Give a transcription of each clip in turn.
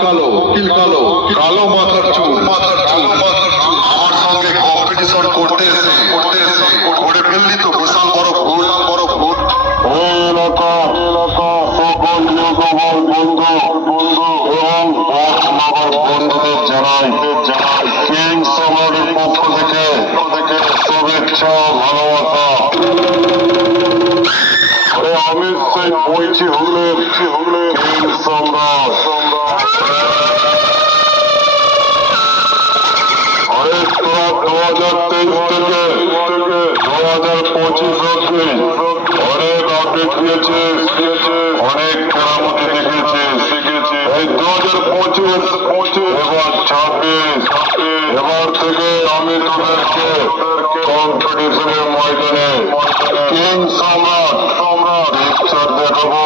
কালো উকিল কালো কালো মাথার চুল মাথার চুল মাথার চুল। আমার সঙ্গে কম্পিটিশন করতে এসে করতে এসে করে ফেললি তো বিশাল বড় ভুল বড় ভুল। এলাকা এলাকা সকল লোকবল বন্ধু বন্ধু এবং নগর বন্ধুদের জানাই জানাই কিং সম্রাটের পক্ষ থেকে থেকে শুভেচ্ছা ভালোবাসা। আরে আমি সেই বইছি হলে হলে সম্রাট। দু হাজার পঁচিশ হাজার পঁচিশ এবার ছাব্বিশ, এবার থেকে আমি তোদেরকে কম্পিটিশনের ময়দানে কিং সম্রাট পিকচার দেখাবো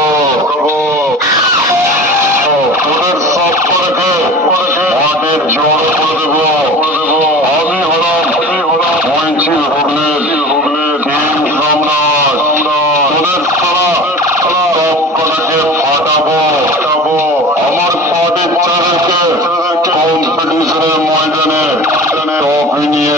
করে দেবো আমি ময়দানে ট্রফি নিয়ে